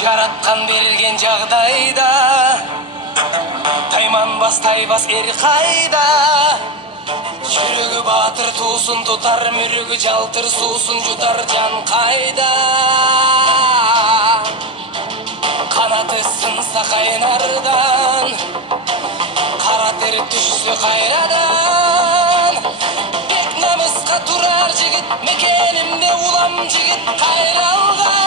Жараткан берген жагдайда тайманбас тайбас эр кайда. Жүрөгү батыр туусун тутар, мүрүгү жалтыр суусун жутар жан кайда. Канаты сынса кайнардан, кара тер түшсө кайрадан. Бек намыска турар жигит, мекенимде улам жигит кайралган.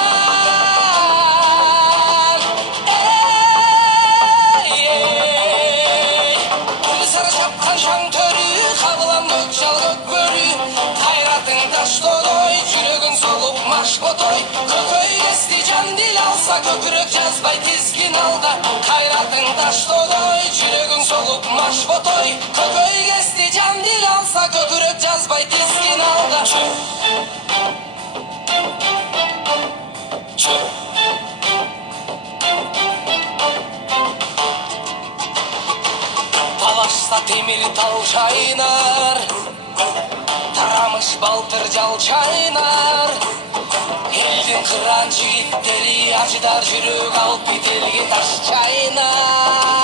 Сары шапкан шаң төрү, кабылан көкжал көк бөрү. Кайратың таштоой, жүрөгүн солуп маш ботой. Көкөй кести жан дил алса, көкүрөк жазбай тизгин алда. Кайратың таштоой, жүрөгүн солуп маш ботой. Көкөй кести жан дил алса, көкүрөк жазбай тизгин алда. Талашса темир тал шайнар, тарамыш балтыр жал чайнар. Элдин кыран жигиттери ажыдар, жүрөк алып бителге таш чайнар.